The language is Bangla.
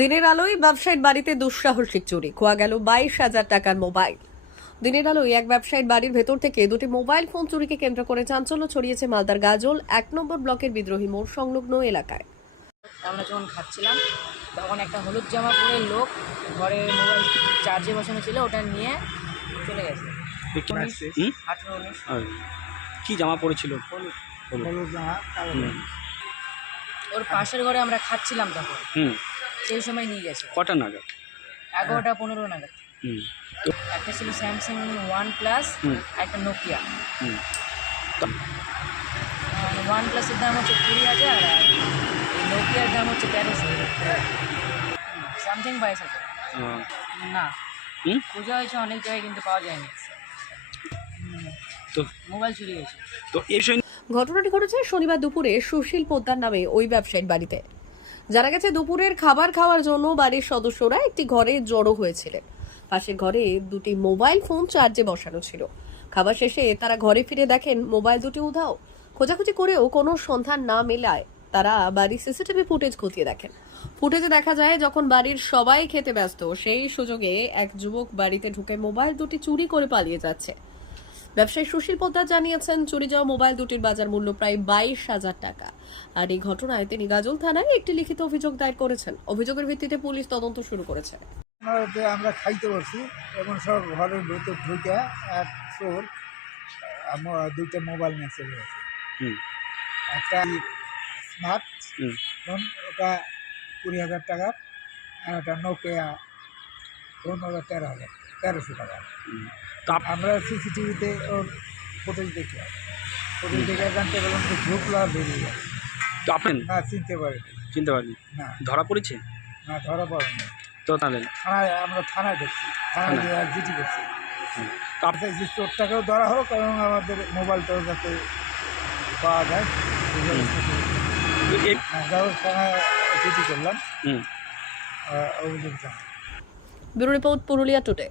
দিনের আলোয় ব্যবসায়ীর বাড়িতে দুঃসাহসিক চুরি। খোয়া গেল বাইশ হাজার টাকার মোবাইল। দিনের আলোয় এক ব্যবসায়ীর বাড়ির ভেতর থেকে দুটি মোবাইল ফোন চুরিকে কেন্দ্র করে চাঞ্চল্য ছড়িয়েছে মালদার গাজল এক নম্বর ব্লকের বিদ্রোহী মোড় সংলগ্ন এলাকায়। আমরা যখন খাচ্ছিলাম তখন একটা হলুদ জামা পরে লোক ঘরে মোবাইল চার্জে বসানো ছিল ওটা নিয়ে চলে গেছে। আঠেরো উনিশ। কি জামা হলুদ। হলুদ। ওর পাশের ঘরে আমরা খাচ্ছিলাম তখন। হুম। সেই সময় নিয়ে গেছে। কটা নাগাদ? এগারোটা পনেরো নাগাদ। হুম। একটা ছিল স্যামসাং ওয়ান প্লাস হুম। একটা নোকিয়া হুম। ওয়ান প্লাসের দাম হচ্ছে কুড়ি হাজার আর নোকিয়ার দাম হচ্ছে তেরোশো। স্যামসাং বাইশ হাজার। না। হুম? পূজা হয়েছে অনেক জায়গায় কিন্তু পাওয়া যায়নি। তো মোবাইল চুরি হয়েছে। তো এই ঘটনাটি ঘটেছে শনিবার দুপুরে সুশীল পোদ্দার নামে ওই ব্যবসায়ীর বাড়িতে। জানা গেছে, দুপুরের খাবার খাওয়ার জন্য বাড়ির সদস্যরা একটি ঘরে জড়ো হয়েছিলেন। পাশের ঘরে দুটি মোবাইল ফোন চার্জে বসানো ছিল। খাবার শেষে তারা ঘরে ফিরে দেখেন, মোবাইল দুটি উধাও। খোঁজাখুঁজি করেও কোনো সন্ধান না মেলায় তারা বাড়ির সিসিটিভি ফুটেজ খতিয়ে দেখেন। ফুটেজে দেখা যায়, যখন বাড়ির সবাই খেতে ব্যস্ত, সেই সুযোগে এক যুবক বাড়িতে ঢুকে মোবাইল দুটি চুরি করে পালিয়ে যাচ্ছে। ব্যবসায়ী সুশীল পোদ্দার জানিয়েছেন চুরি যাওয়া মোবাইল দুটির বাজার মূল্য প্রায় বাইশ হাজার টাকা। আর এই ঘটনায় তিনি গাজল থানায় একটি লিখিত অভিযোগ দায়ের করেছেন। অভিযোগের ভিত্তিতে পুলিশ তদন্ত শুরু করেছে। আমরা খাইতে বসি এবং সব ঘরের ভেতর ঢুকে এক চোর আমার দুইটা মোবাইল নিয়ে চলে গেছে একটা স্মার্ট হুম। ফোন ওটা কুড়ি হাজার টাকার আর একটা নোকিয়া ফোন ওটা তেরো হাজার তেরোশো টাকা। আমরা সিসিটিভিতে ওর ফুটেজ দেখলাম ফুটেজ দেখে জানতে পারলাম যে আর বেরিয়ে তো আপনি না চিনতে পারিনি। চিনতে পারেন? না। ধরা পড়েছে? না ধরা পড়েনি। তো তাহলে থানায় আমরা থানায় দেখছি। থানায় জিটি করছি। হুম। তো আপ- যে চোরটাকেও ধরা হোক এবং আমাদের মোবাইলটাও যাতে পাওয়া যায় এই হ্যাঁ জিটি করলাম। অভিযোগ জানাই। Bureau report Purulia today